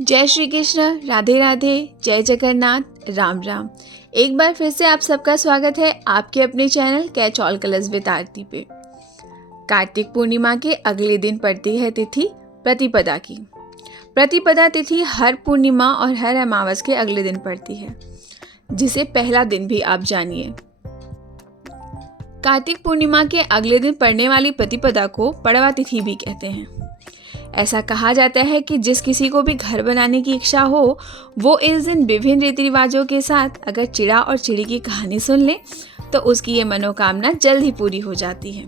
जय श्री कृष्ण, राधे राधे, जय जगन्नाथ, राम राम। एक बार फिर से आप सबका स्वागत है आपके अपने channel catch all colours with Aarti पे। कार्तिक पूर्णिमा के अगले दिन पड़ती है तिथि प्रतिपदा की। प्रतिपदा तिथि हर पूर्णिमा और हर अमावस के अगले दिन पड़ती है, जिसे पहला दिन भी आप जानिए। कार्तिक पूर्णिमा के अगले दिन पड़ने वाली प्रतिपदा को पड़वा तिथि भी कहते हैं। ऐसा कहा जाता है कि जिस किसी को भी घर बनाने की इच्छा हो, वो इस दिन विभिन्न रीति रिवाजों के साथ अगर चिड़ा और चिड़ी की कहानी सुन ले तो उसकी ये मनोकामना जल्द ही पूरी हो जाती है।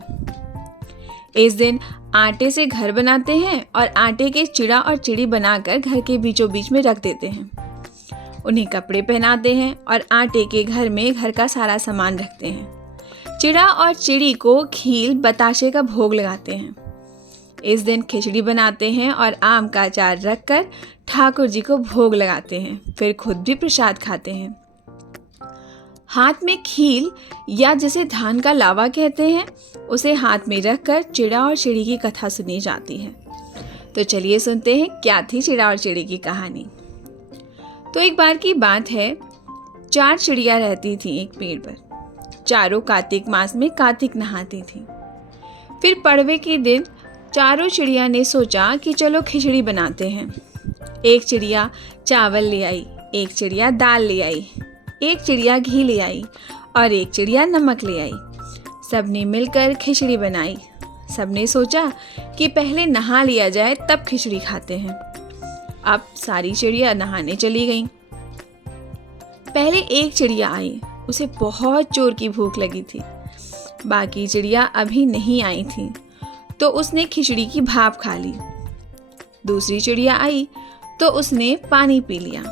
इस दिन आटे से घर बनाते हैं और आटे के चिड़ा और चिड़ी बनाकर घर के बीचों बीच में रख देते हैं। उन्हें कपड़े पहनाते हैं और आटे के घर में घर का सारा सामान रखते हैं। चिड़ा और चिड़ी को खील बताशे का भोग लगाते हैं। इस दिन खिचड़ी बनाते हैं और आम का अचार रखकर ठाकुर जी को भोग लगाते हैं, फिर खुद भी प्रसाद खाते हैं। हाथ में खील या जिसे धान का लावा कहते हैं, उसे हाथ में रखकर चिड़ा और चिड़ी की कथा सुनी जाती है। तो चलिए सुनते हैं क्या थी चिड़ा और चिड़ी की कहानी। तो एक बार की बात है, 4 चिड़िया रहती थी एक पेड़ पर। चारों कार्तिक मास में कार्तिक नहाती थी। फिर पड़वे के दिन चारों चिड़िया ने सोचा कि चलो खिचड़ी बनाते हैं। एक चिड़िया चावल ले आई, एक चिड़िया दाल ले आई, एक चिड़िया घी ले आई और एक चिड़िया नमक ले आई। सबने मिलकर खिचड़ी बनाई। सबने सोचा कि पहले नहा लिया जाए तब खिचड़ी खाते हैं। अब सारी चिड़िया नहाने चली गईं। पहले एक चिड़िया आई, उसे बहुत जोर की भूख लगी थी। बाकी चिड़िया अभी नहीं आई थी, तो उसने खिचड़ी की भाप खा ली। दूसरी चिड़िया आई तो उसने पानी पी लिया।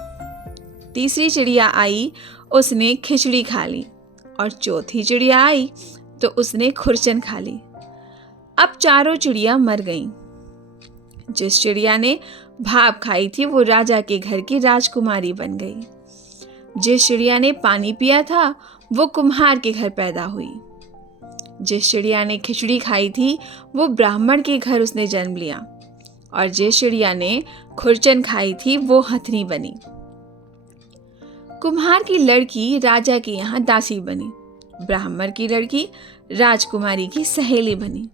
तीसरी चिड़िया आई, उसने खिचड़ी खा ली और चौथी चिड़िया आई तो उसने खुरचन खा ली। अब चारों चिड़िया मर गईं। जिस चिड़िया ने भाप खाई थी वो राजा के घर की राजकुमारी बन गई। जिस चिड़िया ने पानी पिया था वो कुम्हार के घर पैदा हुई। जिस चिड़िया ने खिचड़ी खाई थी वो ब्राह्मण के घर उसने जन्म लिया और जिस चिड़िया ने खुरचन खाई थी वो हथनी बनी। कुम्हार की लड़की राजा के यहाँ दासी बनी। ब्राह्मण की लड़की राजकुमारी की सहेली बनी।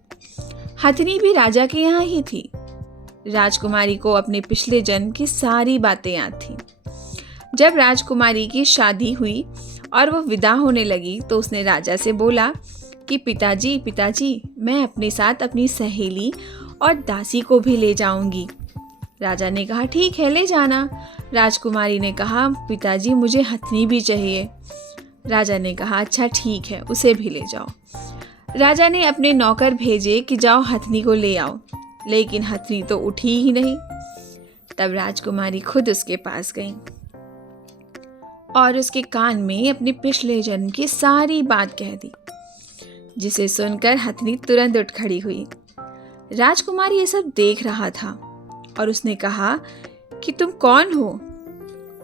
हथनी भी राजा के यहाँ ही थी। राजकुमारी को अपने पिछले जन्म की सारी बातें याद थी। जब राजकुमारी की शादी हुई और वो विदा होने लगी तो उसने राजा से बोला कि पिताजी, मैं अपने साथ अपनी सहेली और दासी को भी ले जाऊंगी। राजा ने कहा ठीक है, ले जाना। राजकुमारी ने कहा पिताजी, मुझे हथनी भी चाहिए। राजा ने कहा अच्छा ठीक है, उसे भी ले जाओ। राजा ने अपने नौकर भेजे कि जाओ हथनी को ले आओ, लेकिन हथनी तो उठी ही नहीं। तब राजकुमारी खुद उसके पास गई और उसके कान में अपने पिछले जन्म की सारी बात कह दी, जिसे सुनकर हथनी तुरंत उठ खड़ी हुई। राजकुमारी ये सब देख रहा था और उसने कहा कि तुम कौन हो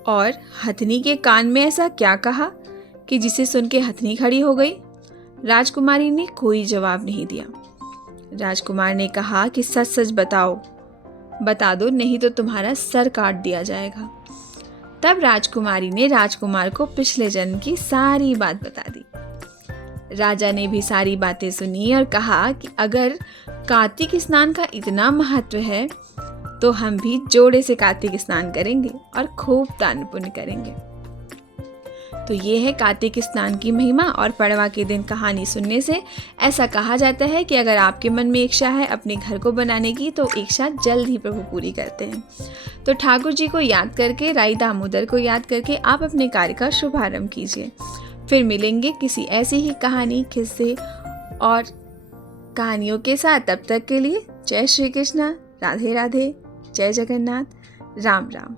और हथनी के कान में ऐसा क्या कहा कि जिसे सुन के हथनी खड़ी हो गई। राजकुमारी ने कोई जवाब नहीं दिया। राजकुमार ने कहा कि सच सच बता दो, नहीं तो तुम्हारा सर काट दिया जाएगा। तब राजकुमारी ने राजकुमार को पिछले जन्म की सारी बात बता दी। राजा ने भी सारी बातें सुनी और कहा कि अगर कार्तिक स्नान का इतना महत्व है तो हम भी जोड़े से कार्तिक स्नान करेंगे और खूब दान पुण्य करेंगे। तो ये है कार्तिक स्नान की महिमा। और पड़वा के दिन कहानी सुनने से ऐसा कहा जाता है कि अगर आपके मन में इच्छा है अपने घर को बनाने की तो इच्छा जल्द ही प्रभु पूरी करते हैं। तो ठाकुर जी को याद करके, राई दामोदर को याद करके आप अपने कार्य का शुभारंभ कीजिए। फिर मिलेंगे किसी ऐसी ही कहानी, किस्से और कहानियों के साथ। तब तक के लिए जय श्री कृष्ण, राधे राधे, जय जगन्नाथ, राम राम।